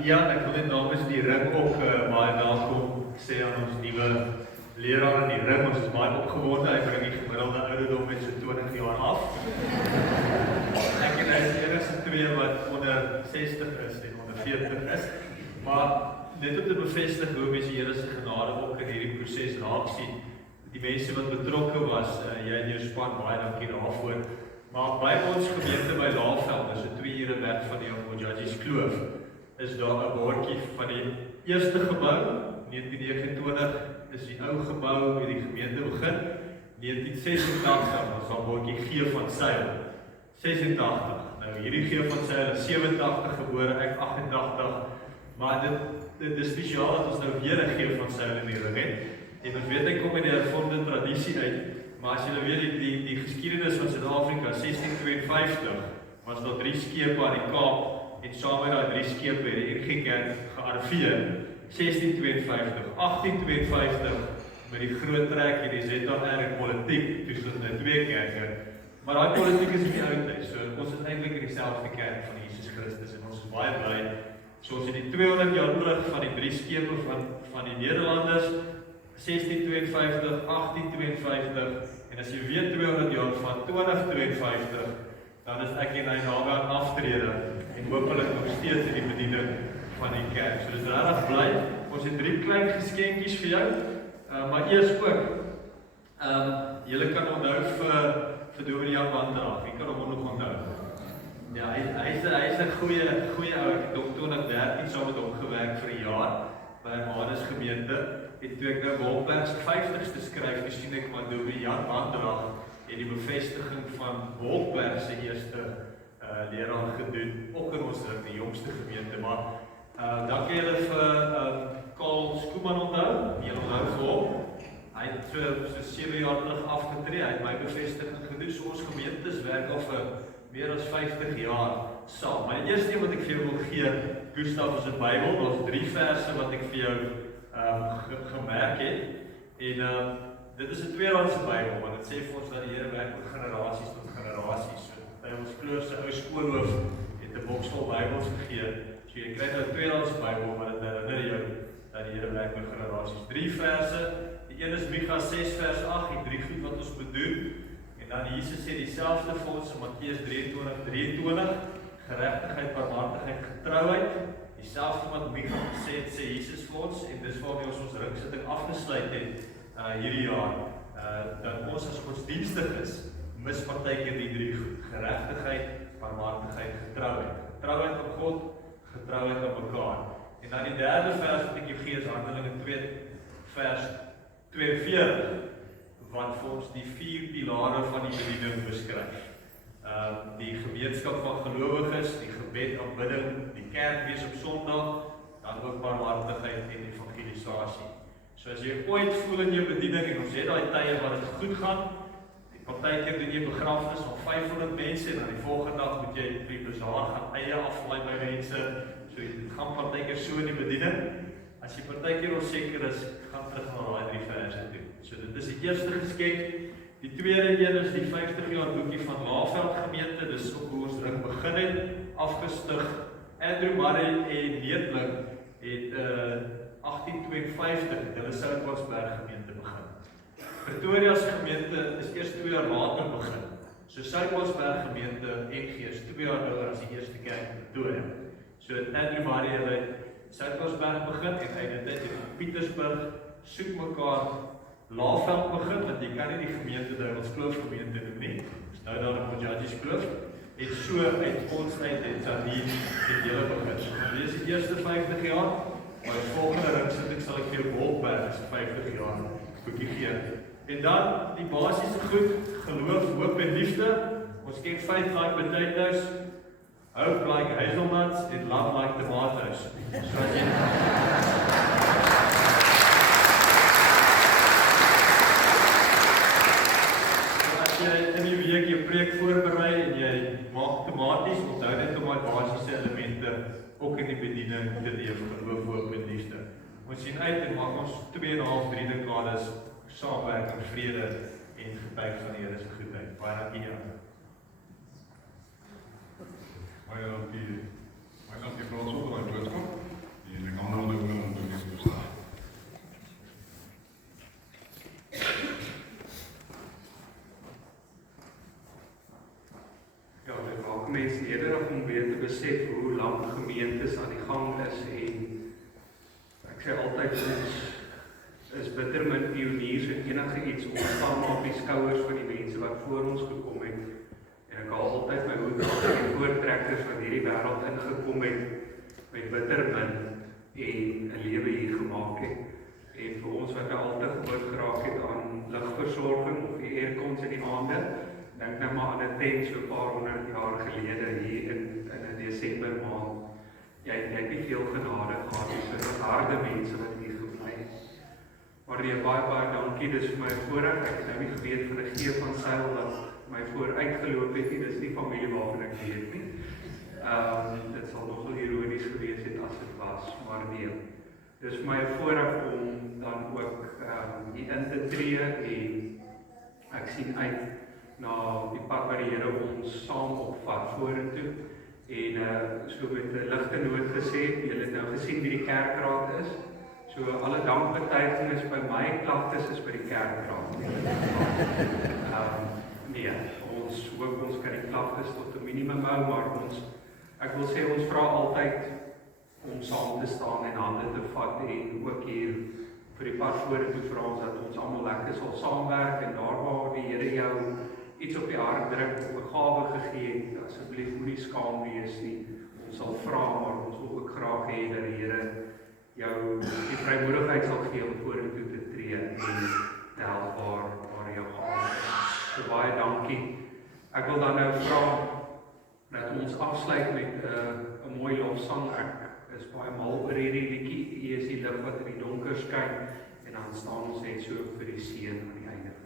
Ja, ek wil net namens die ring ook baie welkom sê aan ons nuwe leraar in die ring. Ons is baie opgewonde, hy bring die gemiddelde ouderdom met so 20 jaar af. Ek en hy is die enigste twee wat onder 60 is en onder 40 is. Maar net om te bevestig hoe mense die Here se genade ook in hierdie proses raak sien. Die mense wat betrokke was, jy en jou span, baie dankie daarvoor. Maar by ons gemeente by Laagveld, dis 'n 2 ure weg van die Mojadjies Kloof, is daar 'n bordjie van die eerste gebou, 1929, is die ou gebou waar die gemeente begin. 1986 was daar 'n bordjie G van Sail. 86. Nou hierdie G van Sail is 87 gebore, ek 88. Maar dit is spesiaal dat ons nou weer 'n G van Sail in die ring het. En ons weet hy kom in die hervormde tradisie uit. Maar as julle weet die geskiedenis van Suid-Afrika, 1652, was daar 3 skepe aan die Kaap en saam met daai 3 skepe het die NG Kerk gearriveer. 1652, 1852 met die groot trek en die ZAR en politiek tussen die 2 kerke. Maar daai politiek is nie oud nie. So ons is eintlik in dieselfde kerk van Jesus Christus en ons is baie bly. So ons het die 200 jaar terug van die 3 skepe van die Nederlanders, 1652, 1852 en as jy weet 200 jaar van 2052, dan is ek en hy naby aan aftrede en hopelik nog steeds in die bediening van die kerk. So dis regtig bly. Ons het 3 klein geskenkies vir jou, maar eers ook, julle kan onthou vir Dominee Jan Wandrag. Wie kan hom nog onthou? Ja, hy is 'n goeie ou. Ek het op 2013 saam met hom gewerk vir 'n jaar by Hermanus gemeente. En toe ek nou Wolkberg se 50ste skryf, sien ek maar Dominee Jan Wandrag en die bevestiging van Wolkberg se eerste leraar gedoen, ook in ons die jongste gemeente. Maar dankie julle vir Karl Skooman onthou, julle onthou vir hom. Hy het so 7 jaar terug afgetree, hy het my bevestiging gedoen. So ons gemeentes werk al vir meer as 50 jaar saam. Maar die eerste ding wat ek vir jou wil gee, Gustav, is 'n Bybel. Daar's 3 verse wat ek vir jou gemerk het. En dit is 'n tweedehandse Bybel, want dit sê vir ons dat die Here werk met generasies tot generasies. So by ons Kloof se ou skoolhoof het 'n boks vol Bybels gegee. So jy kry nou 'n tweedehandse Bybel, maar dit herinner jou dat die Here werk met generasies. 3 verse. Die een is Micha 6 vers 8, die 3 goed wat ons moet doen. En dan Jesus sê dieselfde vir ons in Matteus 23:23, geregtigheid, barmhartigheid, getrouheid. Dieselfde wat Micha gesê het, sê Jesus vir ons, en dis waarmee ons ringsitting afgesluit het hierdie jaar. Dat ons as godsdienstig is, mis partykeer die 3 goed. Geregtigheid, barmhartigheid, getrouheid. Getrouheid aan God, getrouheid aan mekaar. En dan die derde vers wat ek jou gee is Handelinge 2 vers 42, wat vir ons die 4 pilare van die bediening beskryf. Die gemeenskap van gelowiges, die gebed, aanbidding, die kerk wees op Sondag, dan ook barmhartigheid en evangelisasie. So as jy ooit voel in jou bediening en ons het daai tye waar dit goed gaan, die partykeer doen jy begrafnis van 500 mense en dan die volgende dag moet jy vir die bazaar gaan eie aflaai by mense. So dit gaan partykeer so in die bediening. As jy partykeer onseker is, gaan terug na daai 3 verse toe. So dit is die eerste geskenk. Die tweede een is die 50 jaar boekie van Laagveld gemeente. Dis ook hoe ons ring begin het, afgestig. Andrew Murray en Neetling het 1852 hulle Soutpansberg gemeente begin. Pretoria se gemeente is eers 2 jaar later begin. So Soutpansberg gemeente NG is 2 jaar ouer as die eerste kerk in Pretoria. So Andrew Murray het Soutpansberg begin en uiteindelik in Pietersburg soek mekaar Laagveld begin, want jy kan nie die gemeente Duivels Kloof gemeente doen nie. Dis nou daar op Mojadjies Kloof. En so uit ons uit het Janie het julle begin. So dit is die eerste 50 jaar, maar die volgende ringsitting sal ek vir jou Wolkberg se 50 jaar boekie gee. En dan die basiese goed, geloof, hoop en liefde. Ons ken faith like potatoes, hope like hazelnuts en love like tomatoes. So as jy in die week jou preek voorberei en jy maak tomaties, onthou net om die basiese elemente ook in die bediening te leef, geloof, hoop en liefde. Ons sien uit en maak ons 2,5-3 dekades saamwerk in vrede en getuig van die Here se goedheid. Baie dankie Jan. Baie dankie. Baie dankie vir ons op my boodskap. aan die gang is en ek sê altyd ons is bitter min pioniers en enige iets ontstaan op die skouers van die mense wat voor ons gekom het. En ek haal altyd my hoed af vir die voortrekkers wat hierdie wêreld ingekom het met bitter min en 'n lewe hier gemaak het. En vir ons wat altyd groot geraak het aan ligversorging of die aircons in die aande, dink nou maar aan 'n tent so 'n paar honderd jaar gelede hier in 'n Desember maand. Jy het nie veel genade gehad nie, so dit harde mense wat hier gebly het. Maar nee, baie dankie, dis vir my voorreg. Ek het nou nie geweet van 'n gee van seil dat my vooruitgeloop het nie, dis nie familie waarvan ek weet nie. Dit sal nogal ironies gewees het as dit was, maar nee. Dis vir my 'n voorreg om dan ook hier in te tree en ek sien uit na die pad wat die Here ons saam opvat vorentoe. En so met 'n ligte noot gesê, julle het nou gesien wie die kerkraad is. So alle dankbetuigings by my klagtes is by die kerkraad. Nee, ons hoop ons kan die klagtes tot 'n minimum hou, maar ek wil sê ons vra altyd om saam te staan en hande te vat en ook hier vir die pad vorentoe vra ons dat ons almal lekker sal saamwerk en daar waar die Here jou iets op die hart druk of 'n gawe gegee het, asseblief moenie skaam wees nie. Ons sal vra, maar ons wil ook graag hê dat die Here jou die vrymoedigheid sal gee om vorentoe te tree en te help waar jou gawe is. So baie dankie. Ek wil dan nou vra dat ons afsluit met 'n mooi lofsang. Ek is baie mal oor hierdie liedjie. Hier is die lig wat in die donker skyn en dan staan ons net so vir die seën aan die einde.